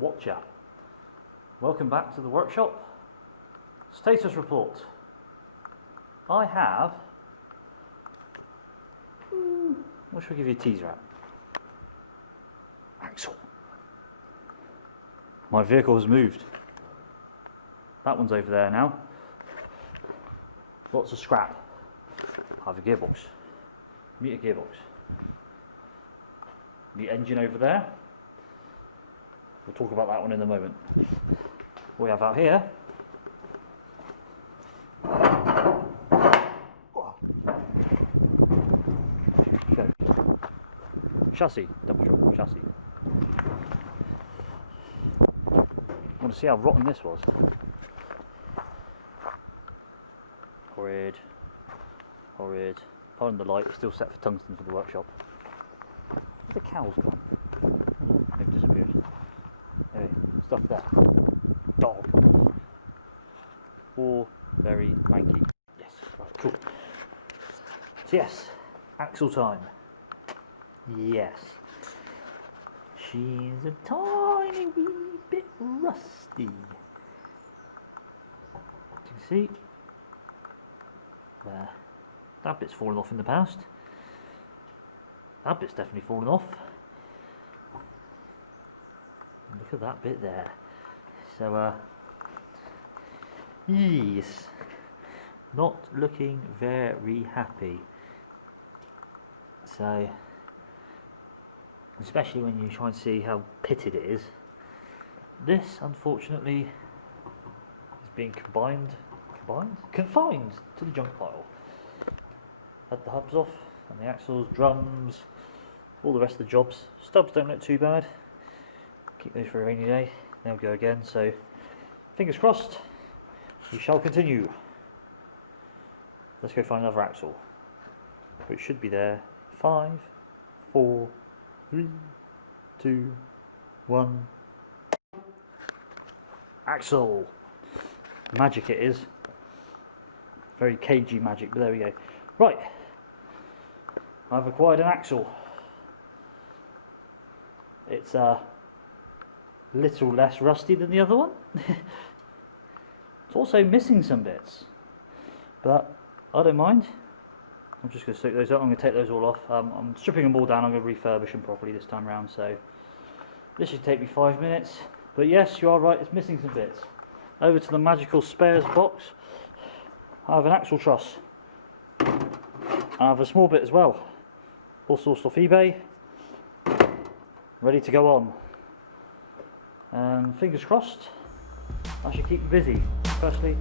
watcher. Welcome back to the workshop. Status report. I have... what should we give you a teaser at? Axle. My vehicle has moved. That one's over there now. Lots of scrap. I have a gearbox. Meet a gearbox. The engine over there. We'll talk about that one in a moment. What we have out here. Okay. Chassis, double drop chassis. I want to see how rotten this was. Horrid. Horrid. Pardon the light, it's still set for tungsten for the workshop. Where's the cows gone? They've disappeared. Anyway, stuff there. Dog. All very manky. Yes, right, cool. So yes, axle time. Yes. She's a tiny wee bit rusty. As you can see, there. That bit's fallen off in the past. That bit's definitely fallen off. Look at that bit there. So, yes, not looking very happy. So, especially when you try and see how pitted it is. This, unfortunately, is being confined to the junk pile. Had the hubs off, and the axles, drums, all the rest of the jobs. Stubs don't look too bad. Keep those for a rainy day. They'll go again, so fingers crossed, we shall continue. Let's go find another axle, which should be there. 5, 4, 3, 2, 1. Axle. Magic it is. Very cagey magic, but there we go. Right. I've acquired an axle. It's a little less rusty than the other one. It's also missing some bits, but I don't mind. I'm just going to stick those up. I'm going to take those all off. I'm stripping them all down. I'm going to refurbish them properly this time around. So this should take me 5 minutes. But yes, you are right. It's missing some bits. Over to the magical spares box. I have an axle truss. I have a small bit as well. All sourced off eBay. Ready to go on. And fingers crossed, I should keep you busy. Firstly,